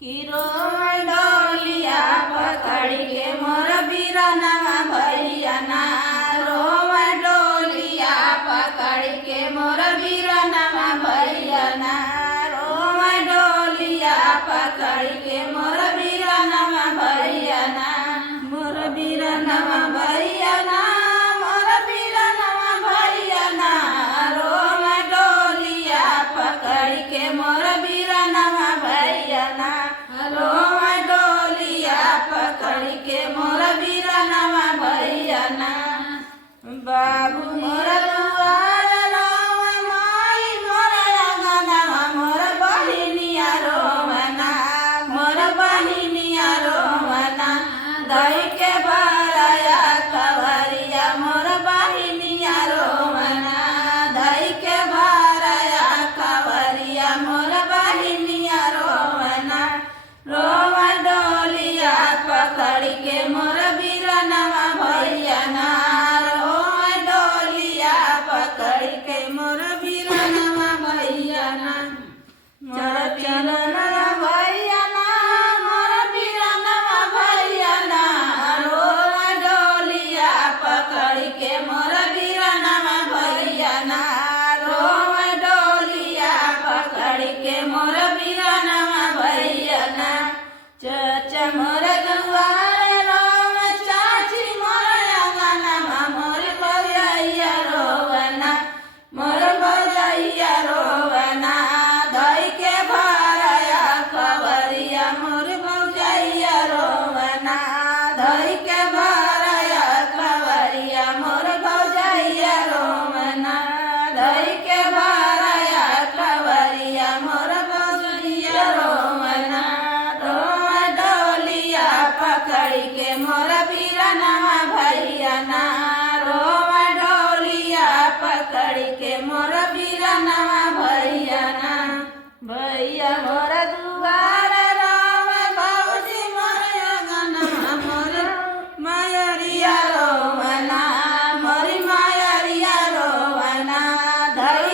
किरो डोलिया पकड़ के मोर बीरनवा भैया ना रोम डोलिया पकड़ के मोर बीरनवा भैया ना रोम डोलिया पकड़ के मोर बीरनवा भैया ना मोर बीरनवा भैया ना मोर बीरनवा भैया ना रोम डोलिया पकड़ के मोर बीरनवा भैया ना रोम डोलिया पकड़ के मोर बीरनवा भैया ना बाबू मोर दुआर रोम माई मोर अंगनवा मोर बहिनिया रोमना मोर बहिनिया रोमना दही के भराया कवरिया मोर बहिनिया रोमना दही के भराया कवरिया मोर बहिनिया रोमना रोम डोलिया पकड़ के मोर बीरनवा भैया ना रोम डोलिया पकड़ के मोर बीरनवा भैया ना मोर बीरनवा भैया ना मोर बीरनवा भैया ना रोम डोलिया पकड़ के मोर बीरनवा भैया ना रोम डोलिया पकड़ के मोर बीरनवा भैया ना चाचा मोर दुआर रोम चाची मोर अंगनवा मोर भैया रोवना मोर भैया रोवना दही के भराया कवरिया मोर भैया रोवना दही के भराया कवरिया मोर भैया रोवना दही के भराया कवरिया मोर भैया रोवना रोम डोलिया पकड़ के मोर बीरनवा भैया ना रोम डोलिया पकड़ के मोर बीरनवा भैया ना भैया मोर दुआर रोम भौजी मोर अंगनवा मोर मायरिया रोवना मोरी मायरिया रोवना धर